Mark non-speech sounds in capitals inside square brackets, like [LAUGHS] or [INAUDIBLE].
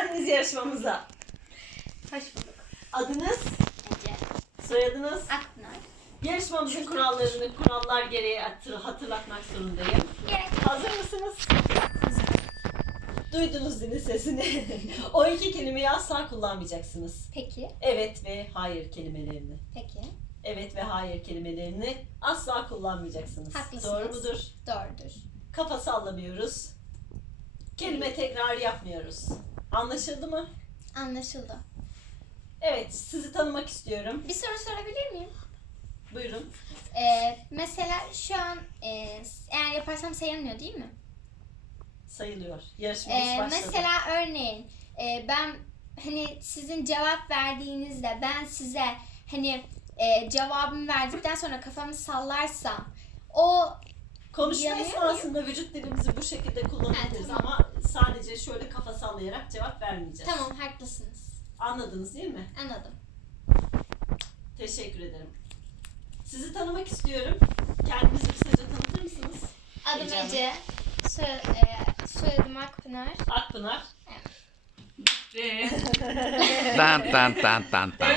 geldiniz yarışmamıza. Hoş bulduk. Adınız, Ece. soyadınız, Akpınar. yarışmamızın kurallarını kurallar gereği hatır- hatırlatmak zorundayım. Gerek Hazır mısınız? Duydunuz zilin sesini. [LAUGHS] o iki kelimeyi asla kullanmayacaksınız. Peki. Evet ve hayır kelimelerini. Peki. Evet ve hayır kelimelerini asla kullanmayacaksınız. Haklısınız. Doğru mudur? Doğrudur. Kafa sallamıyoruz. Kelime tekrar yapmıyoruz. Anlaşıldı mı? Anlaşıldı. Evet, sizi tanımak istiyorum. Bir soru sorabilir miyim? Buyurun. Ee, mesela şu an e, eğer yaparsam sayılmıyor değil mi? Sayılıyor. Yarışmamız Ee, başladı. mesela örneğin e, ben hani sizin cevap verdiğinizde ben size hani e, cevabımı verdikten sonra kafamı sallarsam o Konuşma yanıyor esnasında vücut dilimizi bu şekilde kullanabiliriz ama sadece şöyle kafa sallayarak cevap vermeyeceğiz. tamam haklısınız. Anladınız değil mi? Anladım. Teşekkür ederim. Sizi tanımak istiyorum. Kendinizi kısaca tanıtır mısınız? Adım. Ece. Soy, e, soyadım Akpınar. Akpınar. Tan tan tan tan tan.